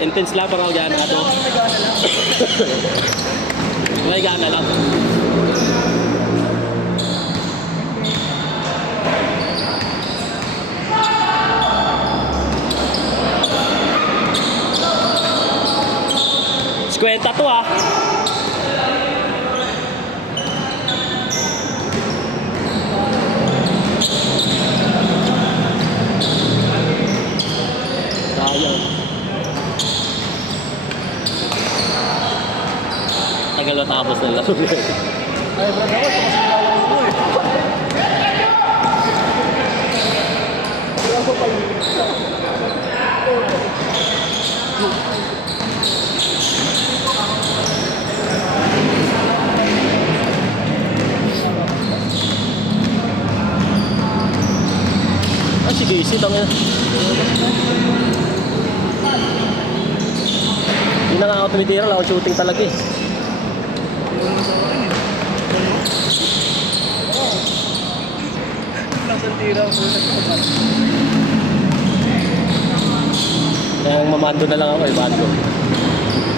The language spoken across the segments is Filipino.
Intense lang para gana to. May gana lang. Kwenta to ah. Sayang. Tagal na tapos na laro. Ay, bro, ako tumasin mo eh. Ako pa yun. Si Casey, tangin. Hindi na nga ako tumitira, wala akong shooting talaga eh. Lasang tira ako. Kaya mamando na lang ako eh, mando.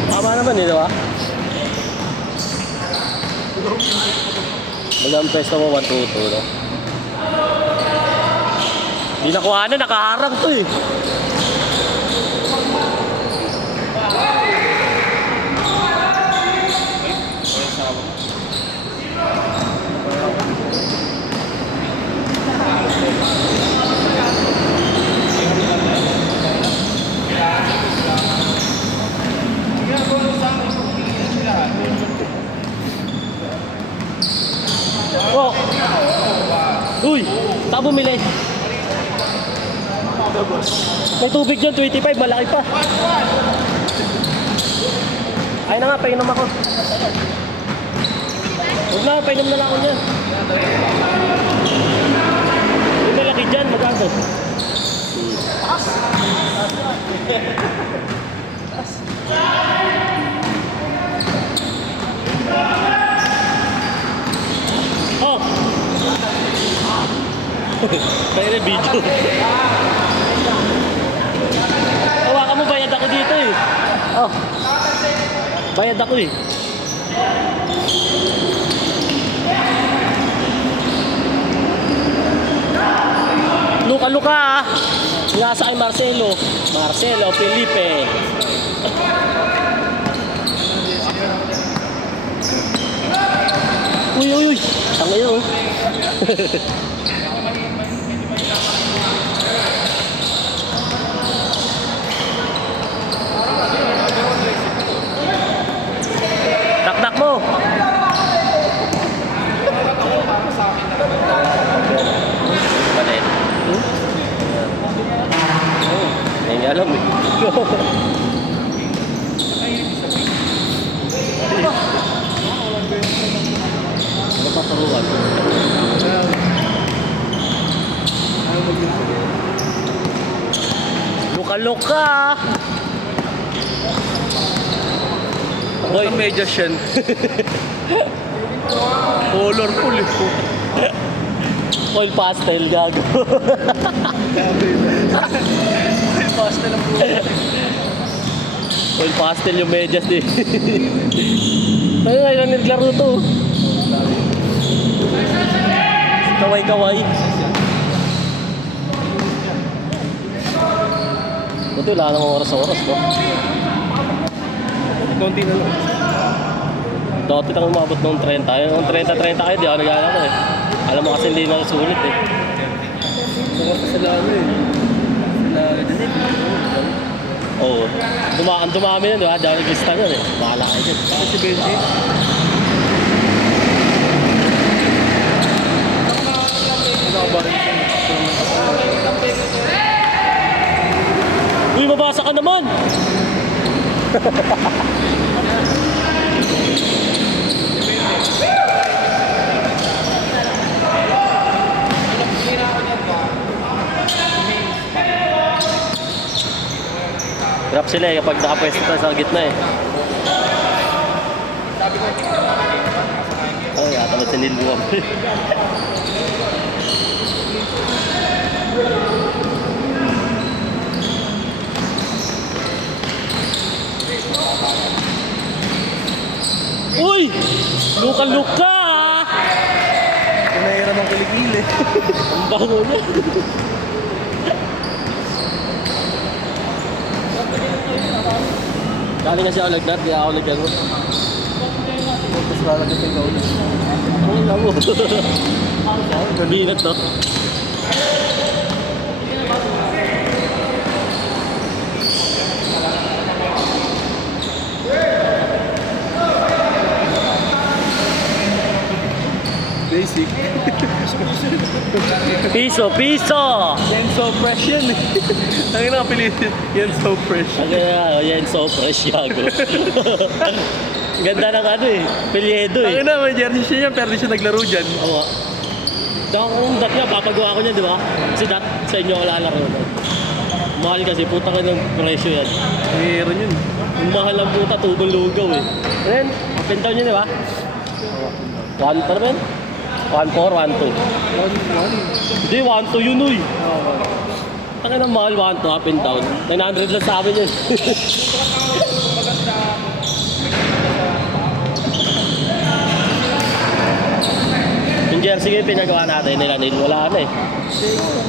Tama naman eh, di ba? Magang pwesto mo 1-2-2, no? Di nakuha na, nakaharang to eh. Oh! Uy! Saan bumili? May tubig dyan, 25, malaki pa. Ay na nga, painom ako. Huwag na, painom na lang ako dyan. Yung malaki dyan, magkano? Oh! Kaya na video. Hawakan mo, bayad ako dito eh. Oh. Bayad ako eh. Luka-luka ah. Nasa kay Marcelo. Marcelo Felipe. Uy, uy, uy. Tanga yun oh. Dakdak mo. Balik. Hindi alam eh. Napataruan. Luka-luka. Boy, medyas yan. Colorful eh. Oil pastel, gago. Oil pastel ang buhay. Oil pastel yung medyas din. Ay, ngayon naglaro to. Kaway-kaway. Buti wala namang oras-oras to. Konti na lang. Dati kang umabot ng 30. Yung 30-30 kayo, di ako nag-alala eh. Alam mo kasi hindi nakasulit eh. Mga pa sila ano eh. Sila ganit. Oo. Dumami na, di ba? Di ako nag-lista nun eh. Bahala kayo dyan. Ako si Benji. Uy, mabasa ka naman! Hirap sila eh kapag nakapwesto tayo sa gitna eh. Ay, atamat si Neil Buwam. Uy! Luka-luka! Pinahiram ang kilikili. Ang bango niya. Galing nga siya ako lagnat, kaya ako nagano. Tapos lalagyan ko ikaw ulit. Ang ina mo. Binat, no? Basic. Piso, piso! Yan so fresh yan eh. Ang ina pilit. Yan so fresh. Kaya yan, so fresh yago. Ganda ng ano eh, Pilyedo Ang eh. ina, may jersey siya yan pero di siya naglaro dyan. Oo. Dahil kung dat niya, papagawa ko niya, di ba? Kasi dat sa inyo wala laro. Mahal kasi, puta ka ng presyo yan. Meron yun. Yung mahal ang puta, tubong lugaw eh. Then, up and down yun, di ba? 1 per men? 1-4, 1-2. Hindi, 1-2 yun uy. Taka ng mahal, 1-2, up and down. 900 lang sa amin yun. Yung jersey yung pinagawa natin nila, wala na eh.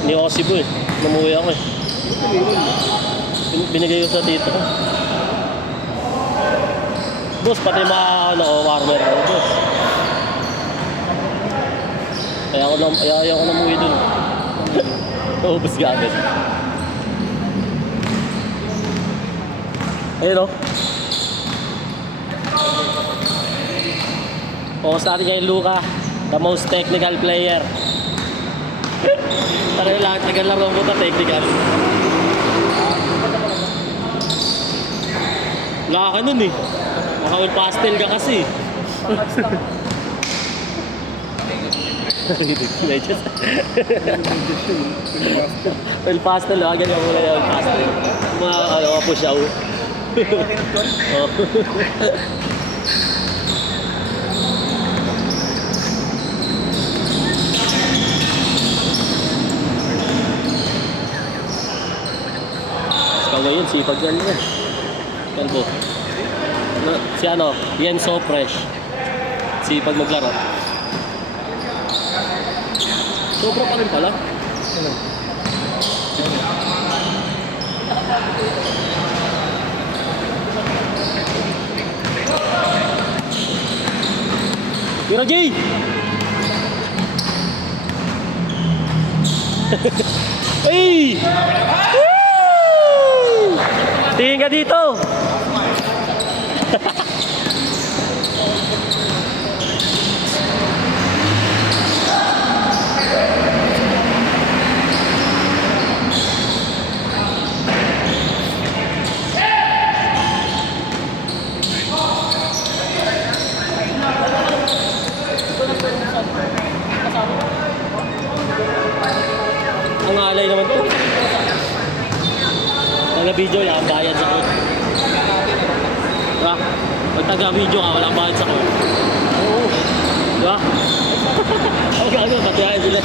Ni Osibo eh. Namuwi ako eh. Binigay ko sa tito ko. Boss, pati mga ano, warmer ako, boss. Kaya ayaw ko namuwi dun. Naubos gamit. Ayun o. Focus natin kay Luka, the most technical player. Tagal lang, tagal lang mo ito technical. Wala ka nun eh. Nakawil pastel ka kasi. Medyas. Well pastel, ganyan mo lang yung pastel. Mga pusyaw. Ngayon, sipag yan niya. Kalbo. Si ano, yan so fresh. Sipag maglaro. Sobra pa rin pala. Ano? Mira J! Hey! Tingin ka dito! Ang alay naman to. Taga-video lang, bayad sa code. Diba? Pag taga-video ka, walang bayad sa code. Oo. Diba? Ang gano'n, patuwain sila.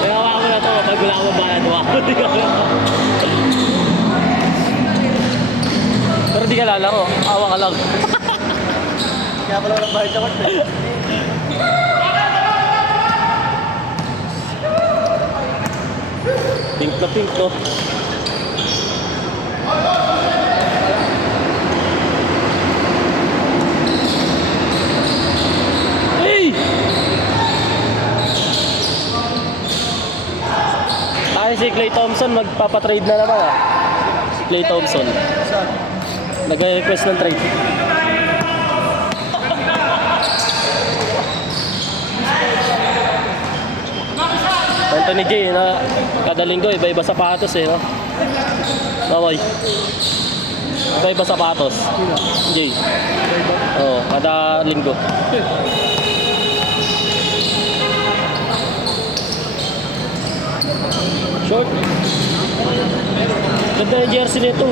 Kaya hawa ko na to, pag wala akong bayad, hawa ko. Pero di ka lalaro, hawa ka lang. Kaya pala walang bahid sa court eh. Pink na pink, no? Hey! Ay, si Klay Thompson magpapatrade na naman ah. Si Klay Thompson. Saan? Nag-request ng trade. Anthony J, na kada linggo iba-iba sapatos eh, no? Naway. Iba-iba sapatos. J. Oo, kada linggo. Short. Ganda yung jersey nito.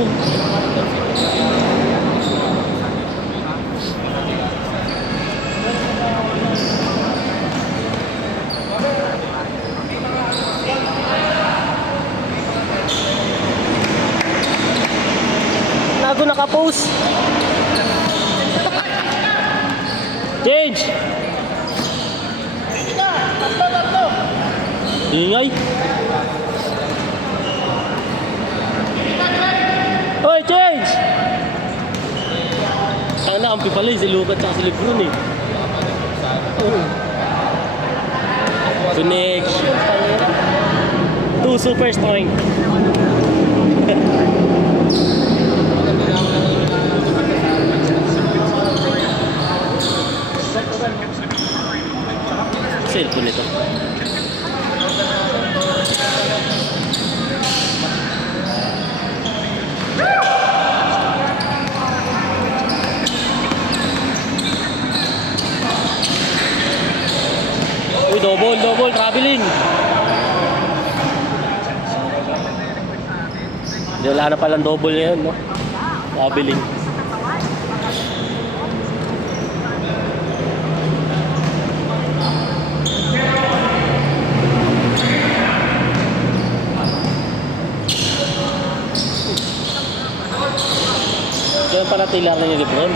Nago nakapost. Ingay. Hoy, change! Ang nakampi pala si Luka at si Lebron eh. Connection. Two super strength. Cellphone nito. Uy, double, traveling. Hindi, wala na palang double ngayon, no? Traveling. Kaya pala tilar na yung Lebron.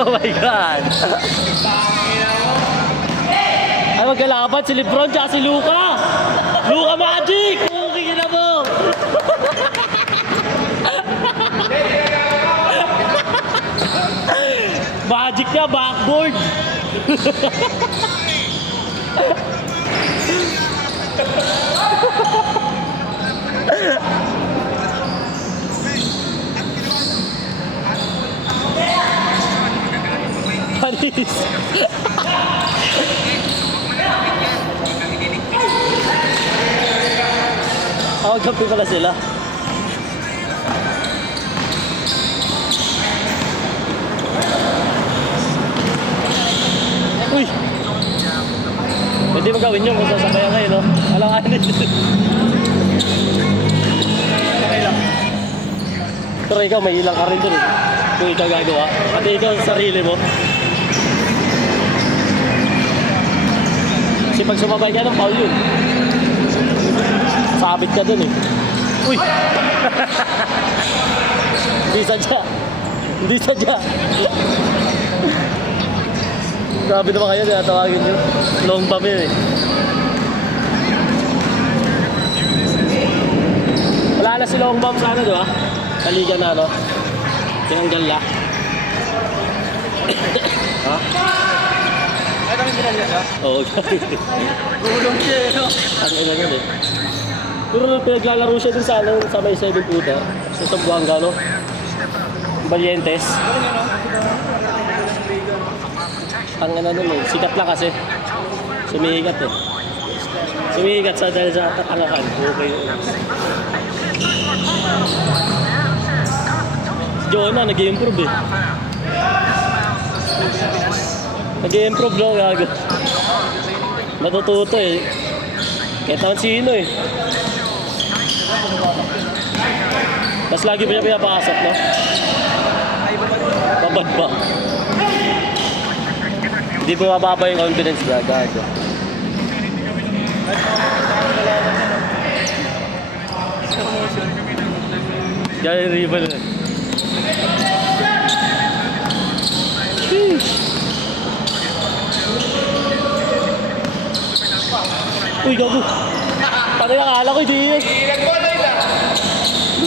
Oh my God! Ay, magkalaban si Lebron tsaka si Luka! Luka Magic! Okay na mo! Magic niya, backboard! Panis! Kampi pala sila. Uy! Pwede mo gawin yun kung sasabayan kayo, no? Alang-anin. Okay lang. Pero ikaw, may ilang ka rin dun eh. Kung ikaw gagawa. Pati ikaw sa sarili mo. Kasi pag sumabay ka ng foul yun. Sabit ka dun eh. Uy! Hindi sadya. Hindi sadya. Grabe naman kayo, tinatawagin nyo. Long bomb yun eh. Wala na si long bomb sa ano, di ba? Kaliga na, no? Tinanggal na. Ha? Ay, kami pinagyan siya? Oo. Gulong siya, no? Ang ina yun eh. Pero pinaglalaro siya dun sa, ano, sa may 7 footer. Sa Sambuanga, no? Valientes. Ang ano nun eh. Sikat lang kasi. Sumihikat eh. Sumihikat sa dahil sa katangakan. Okay yun. Jonah, nag-i-improve eh. Nag-i-improve lang, gago. Natututo eh. Kahit naman sino eh. Tapos lagi pa siya pinapasok, no? Babad ba? Hindi bumababa yung confidence niya, gago. Gaya yung rival eh. Uy, gago. Paano yung akala ko, hindi yun.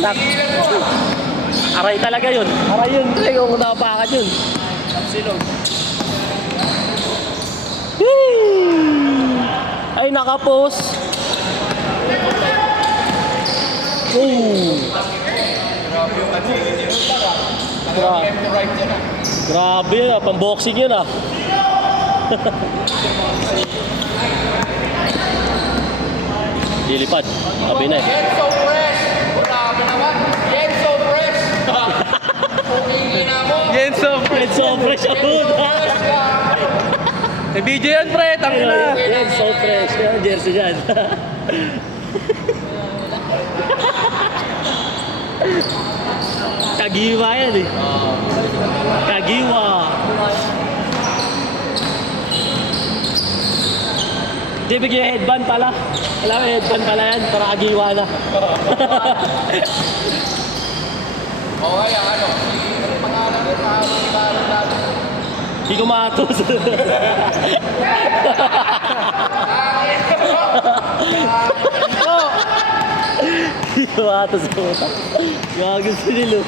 Tak. Aray talaga yun. Aray yun. Aray kung napakan yun. Silog. Ay, nakapos. Grabe yun ah. Pang-boxing yun ah. Lilipad. Sabi na eh. Get so fresh! Grabe naman! Get so fresh! Pugingin na mo! Get so fresh! It's so fresh ako. May video yan, pre! Tangin na! Yan, so fresh. Yan, jersey dyan. Kagiwa yan eh. Kagiwa. Hindi, bigyan headband pala. Alam mo, headband pala yan. Para kagiwa na. O kaya ano? Ang pangalan ng pangalan natin. Hindi ko matos. Hindi ko matos sa utak. Gago si Nilo.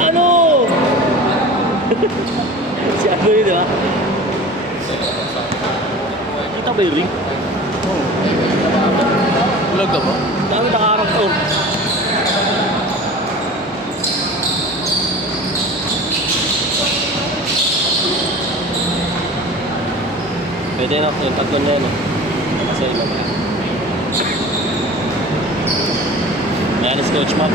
Ano? Si ano yun, di ba? Kita ba yung ring? Vlog ka ba? Dami nakaharap to. Pwede na, yung tatlong na yun. Kasi iba ba? Yan is Coach Max.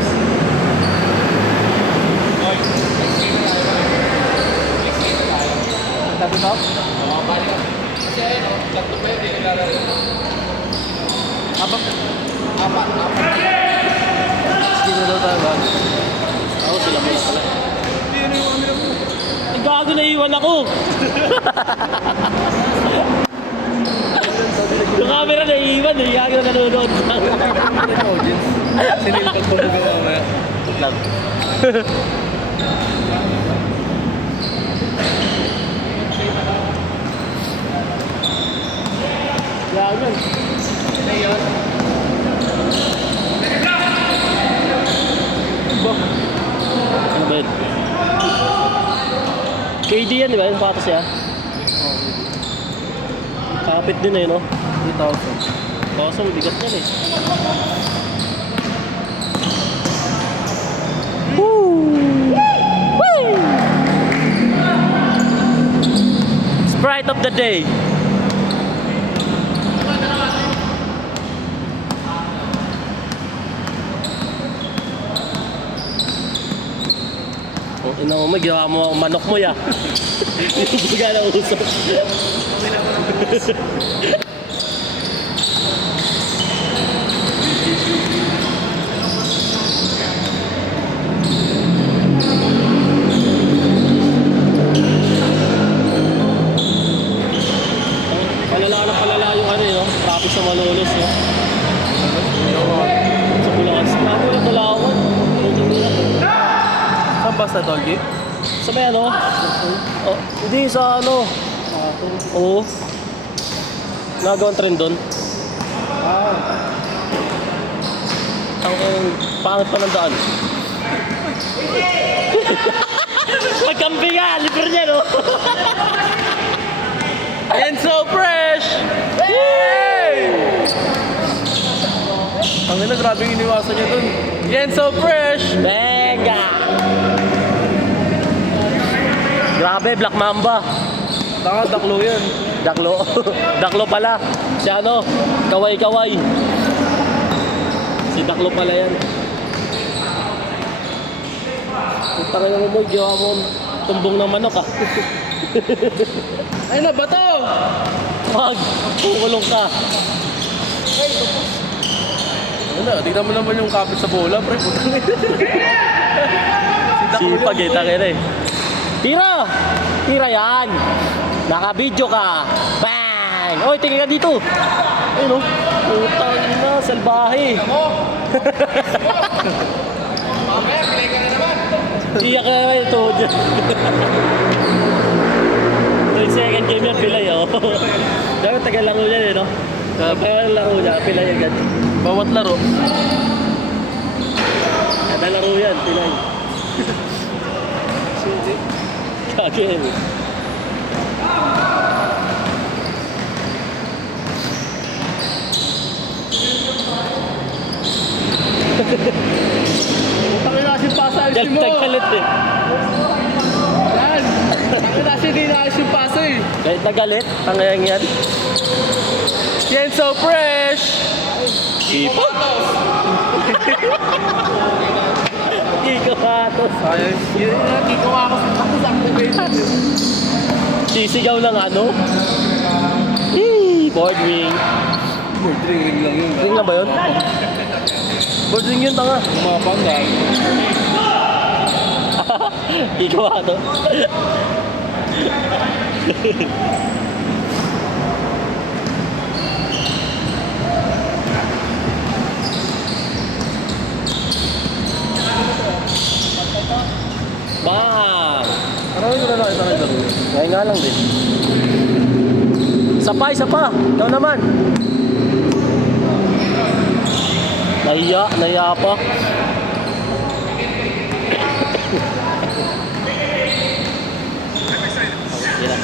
Tapos up? Kasi ano, tatlo pa yun, nilalaro. Apat. Sino daw tayo ba? Ako sila boys pala. Hindi, ano yung camera mo? Ang gago na iwan ako! Yung camera na iwan eh, gago na nanonood lang. Audience. Sinil pagpulog ang mamaya. Lang. Gago. Ngayon. Ano ba yun? KD yan, di ba? Yung patos niya. Kapit din eh, no? 3,000. Kaso bigat yan eh. Sprite of the day. Oh, ina mo, ginawa mo ang manok mo ya. Hindi ka na usap. Palala yung ano yun, traffic sa Malolos yun. Sa Bulacan. Sinabi na Bulacan. Saan ba sa Doggy? Sa may ano? Oh, hindi sa ano. Oo. Nagawang trend doon. Ang pangit pa ng daan. Magkampi nga, libre niya no? And so fresh! Hey! Ang ina, grabe yung iniwasan niya dun. Yan so fresh! Venga! Grabe, Black Mamba. Daklo yan. Daklo. Daklo pala. Si ano, kaway-kaway. Si Daklo pala yan. Punta ka naman mo, gawa mo tumbong ng manok ah. Ay na, bato! Wag, kukulong ka. Ano, tignan mo naman yung kapit sa bola, pre. Sipag eh, takir eh. Tira! Tira yan! Naka-video ka! Bang! Oy, tingin ka dito! Ayun o. Putang ina, salbahe. Mamaya, play ka na naman. Iyak ka naman ito dyan. Ito yung second game yan, pilay oh. Dapat tagal laro yan eh, no? Tagal laro niya, pilay agad. Bawat laro. Kada laro yan, pilay. Kagin. Takil na si pasa ayos mo. Galit eh. Yan. Takil na si di na ayos yung pasa eh. Kahit na galit, ang yan. Yan so fresh! Sipag. Kiko Patos. Ayos. Yun na, kikuha ako sa activation. Sisigaw ng ano? Board ring. Board ring lang yun. Ring lang ba yun? Board ring yun, tanga. Mga panggal. Ikaw to. Bang! Marami ko na nakita kayo laro. Ngayon nga lang din. Isa pa. Ikaw naman. Nahiya pa. Yan na.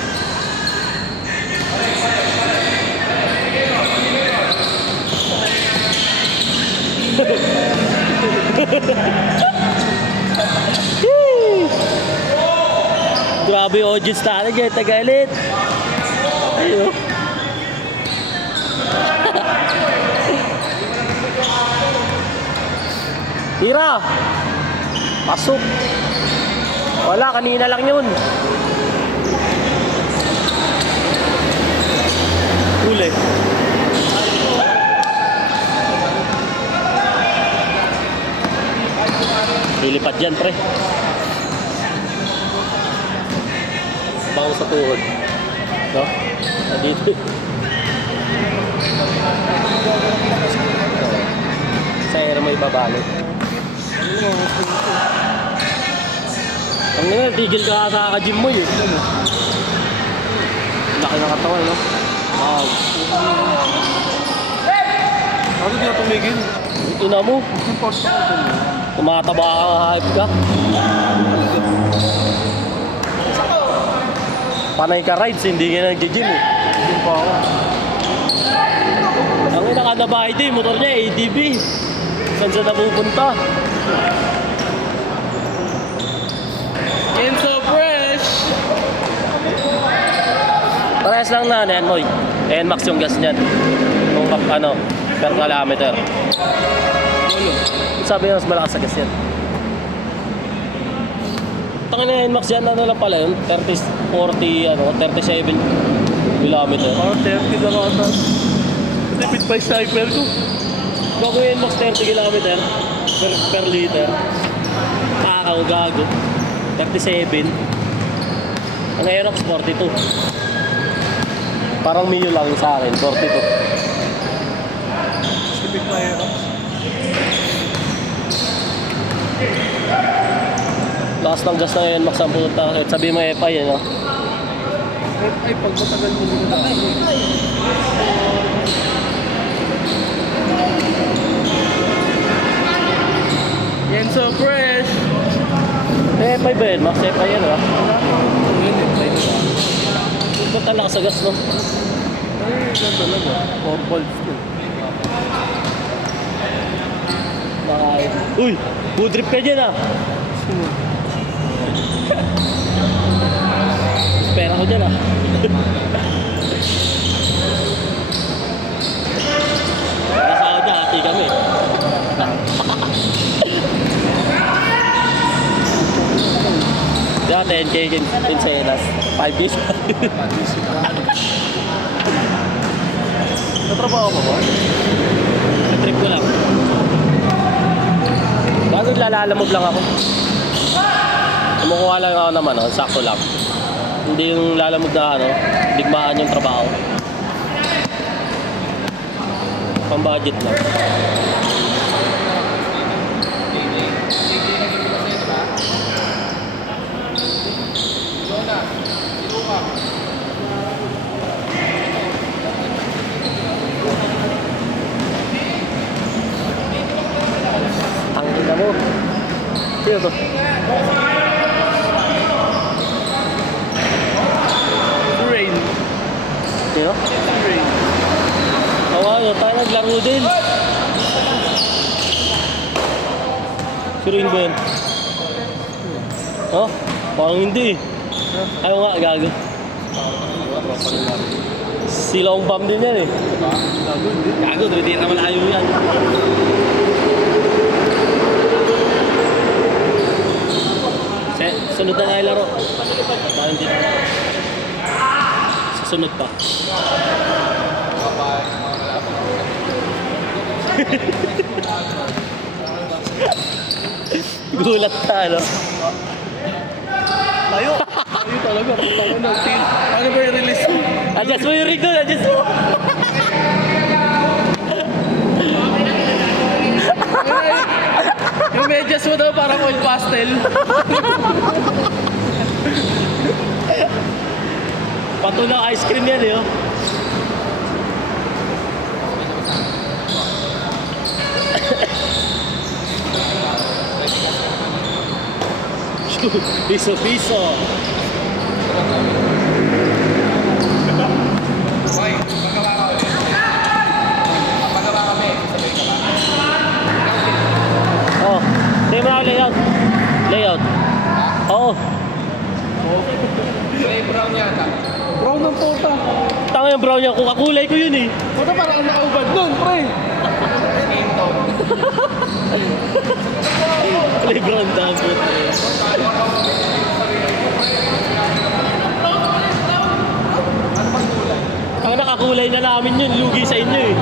Grabe yung audience talaga, tagalit. Ayun. Tira! Pasok! Wala, kanina lang yun. Huli. Lilipat dyan, pre. Bango sa tuhod. No? Nandito. Sa air mo ibabalot. Ang nga, tigil ka sa ka-gym mo eh. Laki ng katawan, no? Wow. Ano di na tumigil? Ina mo, Important ko dyan. tumataba ka, hype ka. Panay ka rides, hindi ka nag-gym eh. Hindi pa ako. Ang ina ka na bahay din, motor niya ADB. Saan siya napupunta? Yan so fresh! Parehas lang na, Nenmoy. NMAX yung gas niyan. Kung ano, per kilometer. Sabi niya mas malakas sa gas yan. Tangin na NMAX yan, ano lang pala yun? 37 kilometer. Parang 30 lang ata. Tipid pa yung cycle ko. Bago yung NMAX 30 kilometer per liter. Takaw, gago. 37. Ang Aerox 42. Parang Mio lang yung sa akin, 42. Tipid pa yun. Lakas ng gas na yun, Max ang puta. Kahit sabi mo EPA yun, no? Ay, pag matagal mo muna na. Yan so fresh! EPA ba yun, Max? EPA yan, ha? Ganit pa yun. Ba't ang lakas sa gas, no? Ay, yan talaga. 4 volts ko. Uy! Food trip ka dyan, ah! Pera ko dyan, ah. Nasa ako dyan, hati kami. Diyan, 10K Quincenas. 5 days. Natrabaho ka ba? Trip ko lang. Bago lalalamog lang ako. Kumukuha lang ako naman, oh, sakto lang. Hindi yung lalamog na ano, digmaan yung trabaho. Pang budget lang. Tangin na mo. Sino to? Rain. Sino? Rain. Oo nga, yun, tayo naglaro din. Si Rain ba yun? Oh, parang hindi eh. Ayaw nga, gago. Si Long Bomb din yan eh. Gago, hindi naman ayaw yan. Sunod na tayo laro. Parang hindi. Susunod pa. Gulat ka, ano? Tayo. Tayo talaga. Putang ina. Ano ba i-release mo? Adjust mo yung rig doon, adjust mo. Yung medyas mo daw parang oil pastel. Patulang ice cream yan eh. Oh. Piso. Okay, magawa ka ulit. Magawa kami. Sasabihin ka ba? Oh, tingnan mo na ako layout. Layout. Oo. Play brown yata. Brown ng puta. Tanga yung brown niya. Kung kakulay ko yun eh. Puta parang ang nakaubad nun, pre. Skin tone. Kulay brown dapat eh. Ang nakakulay na namin yun. Lugi sa inyo eh.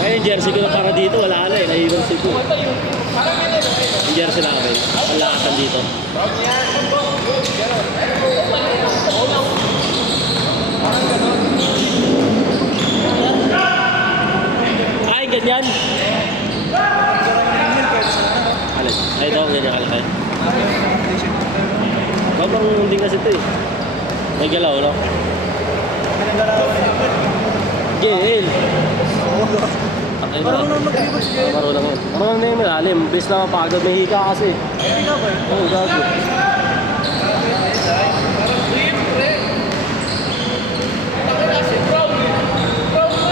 Ayun, jersey ko na para dito. Wala na eh. Naiwan si ko. Yung jersey namin. Palakatan dito. Ay, ganyan. Alin? Ay, ito. Ganyan kalaki. Sobrang hindi kasi ito eh. May galaw, no? GL. Marunong mag-ibig si Jay. Marunong yun. Marunong na yung malalim. Bis na mapagod. May hika kasi. Ikaw ba? Oo, gago.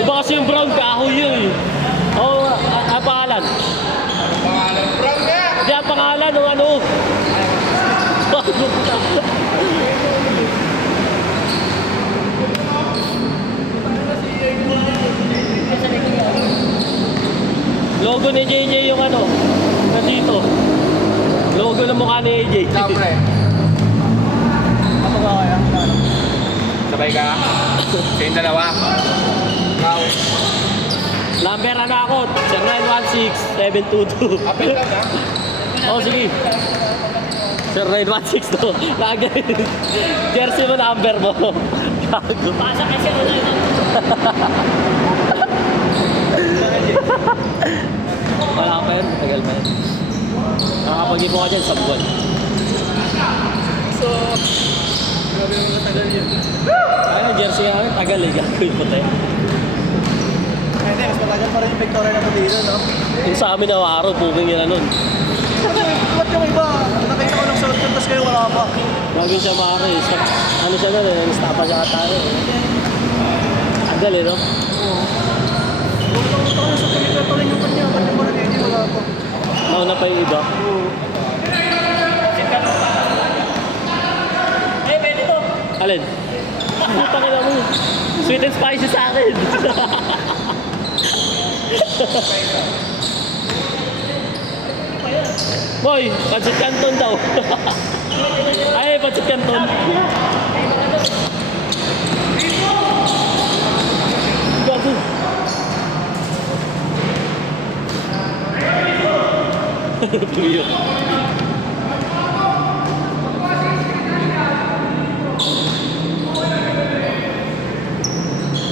Iba kasi yung brown kahoy yun eh. Oo, ang pangalan. Pangalan brown na! Hindi ang pangalan ng ano. Logo ni JJ yung ano. Nandito. Logo ng mukha ni AJ. Siyempre. Ako ba kaya? Sabay ka? Kayong dalawa? Ikaw? Number ano ako? 0916-722. Apel ka na? Oo, sige. Sir 916 to. Lagay. Jersey mo number mo. Gago. Pasa kasi mo na yun. Wala pa yun. Tagal pa yun. Nakakapag-ipo ka dyan sa buwan. So, grabe naman matagal yun. Ano, jersey nga kami. Tagal eh. Gago yung puti. Hindi, mas matagal pa rin yung Victoria na dito, no? Yung sa amin na araw, booking yun nun. Ba't yung iba? Nakita ko ng short film, tapos kayo wala pa. Gagawin siya maaari eh. Ano siya nun eh. Stapa siya tayo eh. Tagal eh, no? Huwag lang sa tuloy pa rin yung kanya. Ba't yung parang hindi wala pa? Nauna pa yung iba. Eh, pwede to. Alin? Puta ka na mo. Sweet and spicy sa akin. Boy, pancit canton daw. Ay, pancit canton. Gago. Puyo.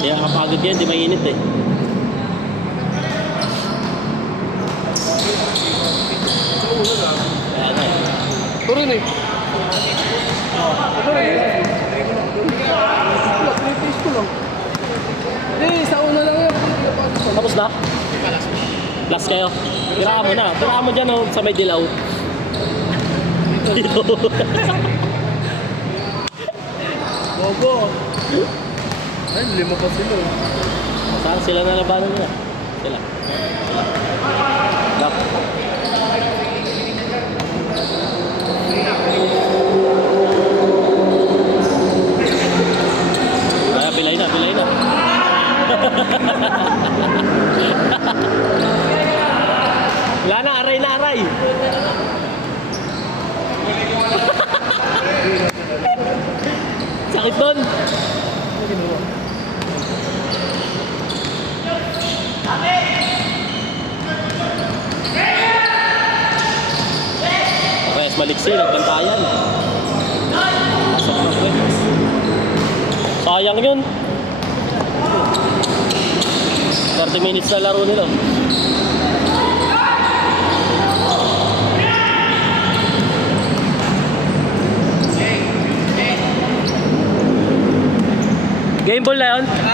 Kaya kapagod yan, di mainit eh. Kaya nga eh. Ito rin eh. Ito rin eh. Wala, pinipis ko lang. Hindi, sa una lang yan. Tapos na? Last kayo? Tira mo na. Tira mo dyan oh, sa may dilaw. Dito. Bobo. Ay, lima pa sila. Saan sila na labanan nila? Sila. Lap. Kaya pilay na, pilay na. Wala na, aray na aray. Sakit doon. maliksi, nagbantayan. Sayang yun. 30 minutes na laro nila. Game ball na yun.